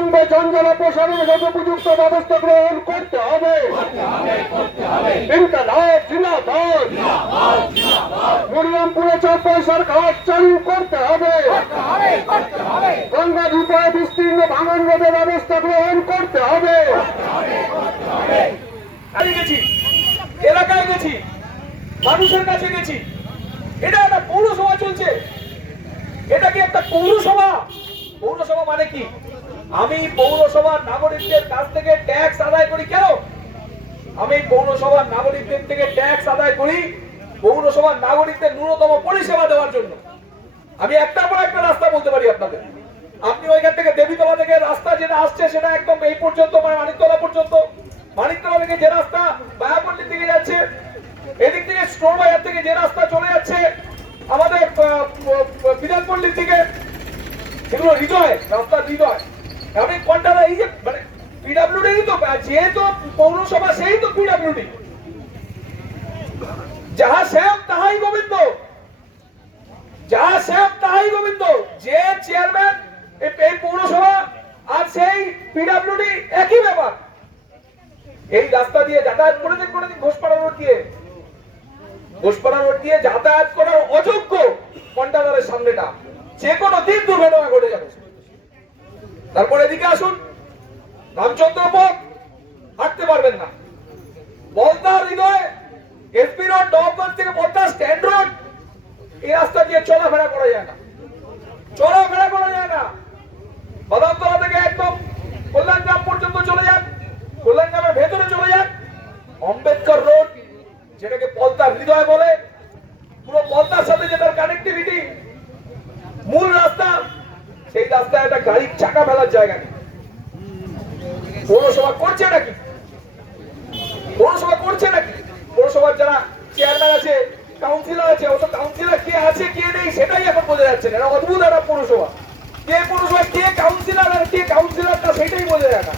অবিলম্বে জঞ্জাল প্রসারণের যথোপযুক্ত ব্যবস্থা গ্রহণ করতে হবে। ইনকলাব জিন্দাবাদ। মরিয়ামপুরে 4 পয়সার ঘাট চালু করতে হবে। গঙ্গা ধুপায় বিস্তীর্ণ ভাঙন রোধের ব্যবস্থা গ্রহণ করতে হবে। এলাকায় গেছি, মানুষের কাছে গেছি। এটা একটা পৌরসভা চলছে, এটা কি একটা পৌরসভা? পৌরসভা মানে কি? আমি পৌরসভার নাগরিকদের কাছ থেকে ট্যাক্স আদায় করি। কেন আমি পৌরসভার নাগরিকদের থেকে ট্যাক্স আদায় করি? পৌরসভার নাগরিকদের ন্যূনতম পরিষেবা দেওয়ার জন্য। আমি একটার পর একটা রাস্তা বলতে পারি আপনাদের। আপনি ওইখান থেকে দেবীতলা থেকে রাস্তা যেটা আসছে সেটা একদম এই পর্যন্ত, মানে মানিকতলা পর্যন্ত। মানিকতলা থেকে যে রাস্তা মায়াপল্লীর দিকে যাচ্ছে, এদিক থেকে স্টোর বাজার থেকে যে রাস্তা চলে যাচ্ছে আমাদের বিধানপল্লীর দিকে, সেগুলো হৃদয় রাস্তা, হৃদয়। আমি কোনটা এই যে মানে পিডব্লিউডি তো, যেহেতু পৌরসভা সেই তো পিডব্লিউডি। যাহা শ্যাম তাহাই গোবিন্দ, যাহা শ্যাম তাহাই গোবিন্দ। যে চেয়ারম্যান এই পৌরসভা আর সেই পিডব্লিউডি একই ব্যাপার। এই রাস্তা দিয়ে যাতায়াত করে দিন, ঘোষপাড়া রোড দিয়ে, ঘোষপাড়া রোড দিয়ে যাতায়াত করার অযোগ্য কন্টানারের সামনেটা যে কোনো দিন দুর্ঘটনা ঘটে যাবে। তারপর এদিকে আসুন, রামচন্দ্রপুর হাঁটতে পারবেন না। বলদার হৃদয় এসপি রোড, নবাবগঞ্জ থেকে বলদার স্ট্যান্ড রোড, এই রাস্তা দিয়ে চলাফেরা করা যায় না, চলাফেরা করা যায় না। বাদামতলা থেকে একদম কল্যাণগ্রাম পর্যন্ত চলে যান, কল্যাণগ্রামের ভেতরে চলে যান। আম্বেদকর রোড, যেটাকে পদ্মার হৃদয় বলে, পুরো পদ্মার সাথে যেটার কানেক্টিভিটি, মূল রাস্তা, সেই রাস্তায় একটা গাড়ির চাকা ফেলার জায়গা নেই। পৌরসভা করছে নাকি? পৌরসভা করছে নাকি? পৌরসভার যারা চেয়ারম্যান আছে, কাউন্সিলর আছে, অত কাউন্সিলর কে আছে কে নেই সেটাই এখন বোঝা যাচ্ছে না। অদ্ভুত একটা পৌরসভা, কে পৌরসভা কে কাউন্সিলর আর কে কাউন্সিলরটা সেটাই বোঝা যায় না।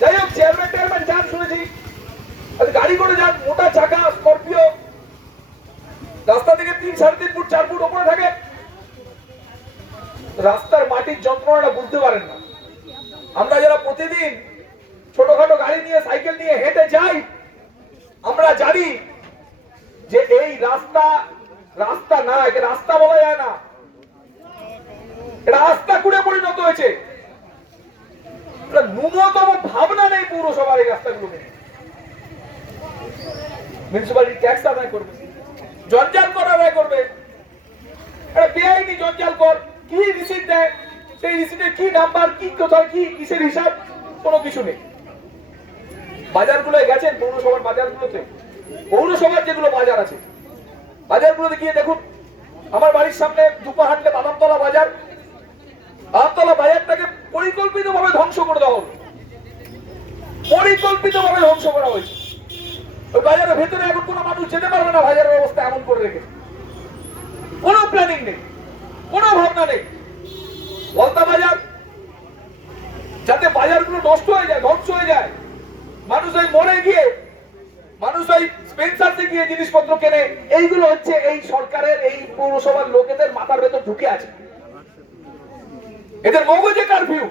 যাই হোক, চেয়ারম্যান টেয়ারম্যান যান শুনেছি, গাড়ি করে যান, মোটা চাকা স্করপিও, রাস্তা থেকে 3-3.5 ফুট 4 ফুট উপরে থাকে। রাস্তার মাটির যন্ত্রণাটা বুঝতে পারেন না। আমরা যারা প্রতিদিন ছোটখাটো গাড়ি নিয়ে, সাইকেল নিয়ে হেঁটে যাই, আমরা জানি যে এই রাস্তা রাস্তা না, একে রাস্তা বলা যায় না, এটা রাস্তা কুড়ে পরিণত হয়েছে। ন্যূনতম ভাবনা নেই পৌরসভার এই রাস্তাগুলোকে। মিউনিসিপালিটি ট্যাক্স আদায় করবে, জঞ্জাল কর আদায় করবে, একটা বেআইনি জঞ্জাল কর, কি রিসিট দেয়, সেই রিসিটের কি নাম্বার, কি কোথায়, কি কিসের হিসাব, কোনো কিছু নেই। বাজারগুলোয় গেছেন, পৌরসভার বাজারগুলোতে, পৌরসভার যেগুলো বাজার আছে, বাজারগুলোতে গিয়ে দেখুন। আমার বাড়ির সামনে দুপা হাঁটলে বাদামতলা বাজার, বাদামতলা বাজারটাকে পরিকল্পিতভাবে ধ্বংস করে দেওয়া হলো, পরিকল্পিতভাবে ধ্বংস করা হয়েছে। ওই বাজারের ভেতরে এখন কোনো মানুষ যেতে পারবে না, বাজারের অবস্থা এমন করে রেখেছে। কোনো প্ল্যানিং নেই, কোনো ভাবনা নেই। বলতা বাজার, যাতে বাজারগুলো নষ্ট হয়ে যায়, ধ্বংস হয়ে যায়, মানুষ ওই মরে গিয়ে, মানুষ ওই স্পেন্সার্সে গিয়ে জিনিসপত্র কেনে, এইগুলো হচ্ছে এই সরকারের, এই পৌরসভার লোকেদের মাথার ভেতর ঢুকে আছে। এদের মগজে কারফিউ,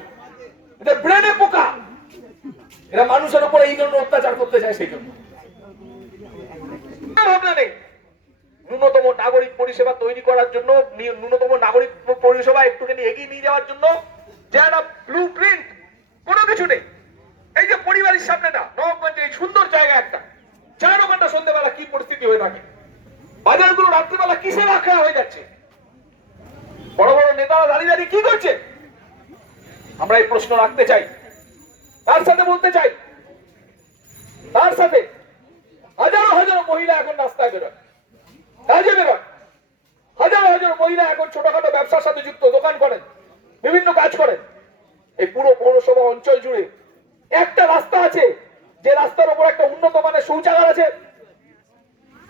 এদের ব্রেনে পোকা, এরা মানুষের উপর এই জন্য অত্যাচার করতে চায়। সেই জন্য ভাবনা নেই। ন্যূনতম নাগরিক পরিষেবা তৈরি করার জন্য, ন্যূনতম নাগরিক পরিষেবা একটুখানি এগিয়ে নিয়ে যাওয়ার জন্য যে একটা ব্লু প্রিন্ট, কোনো কিছু নেই। এই যে পরিবারের সামনেটা, নবাবগঞ্জে এই সুন্দর জায়গা একটা, 4 ঘন্টা সন্ধ্যেবেলা কি পরিস্থিতি হয়ে থাকে, বাজারগুলো রাত্রিবেলা কিসে রাখা হয়ে যাচ্ছে, বড় বড় নেতারা দাঁড়িয়ে দাঁড়িয়ে কি করছে, আমরা এই প্রশ্ন রাখতে চাই। তার সাথে বলতে চাই, তার সাথে হাজারো হাজারো মহিলা এখন রাস্তায় বেরোয়, কাজে বেরোয়। হাজারো হাজারো মহিলা এখন ছোটখাটো ব্যবসার সাথে যুক্ত, দোকান করেন, বিভিন্ন কাজ করেন। এই পুরো পৌরসভা অঞ্চল জুড়ে একটা রাস্তা আছে, যে রাস্তার উপর একটা উন্নত মানের শৌচাগার আছে?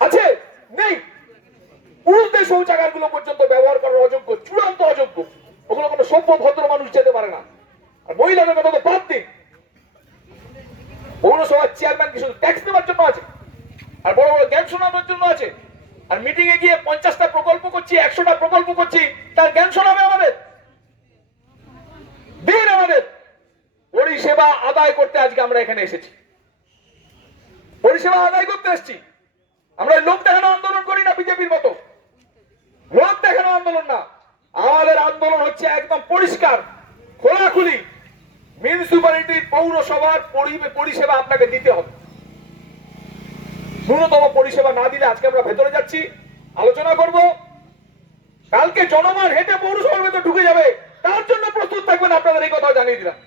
আছে? নেই। পুরুষদের শৌচাগার গুলো পর্যন্ত ব্যবহার করার অযোগ্য, চূড়ান্ত অযোগ্য। ওগুলো কোনো সভ্য ভদ্র মানুষ যেতে পারে না। আর মহিলাদের কথা তো বাদ দিন। পৌরসভার চেয়ারম্যান কি শুধু ট্যাক্স নেওয়ার জন্য আছে, আর বড় বড় জ্ঞান শোনানোর জন্য আছে? আর মিটিং এ গিয়ে 50টা প্রকল্প করছি, 100টা প্রকল্প করছি, তার জ্ঞান শোনাবে আমাদের? দিন আমাদের আদায় করতে আজকে আমরা এখানে এসেছি, পরিষেবা আদায় করতে এসেছি। আমরা লোক দেখানো আন্দোলন করি না, বিজেপির মতো লোক দেখানো আন্দোলন না। আমাদের আন্দোলন হচ্ছে একদম পরিষ্কার, খোলাখুলি। মিউনিসিপ্যালিটি পৌরসভার পরিষেবা আপনাকে দিতে হবে। ন্যূনতম পরিষেবা না দিলে আজকে আমরা ভেতরে যাচ্ছি, আলোচনা করব। কালকে জনগণ হেঁটে পৌরসভার ভেতরে ঢুকে যাবে, তার জন্য প্রস্তুত থাকবেন, আপনাদের এই কথাও জানিয়ে দিলাম।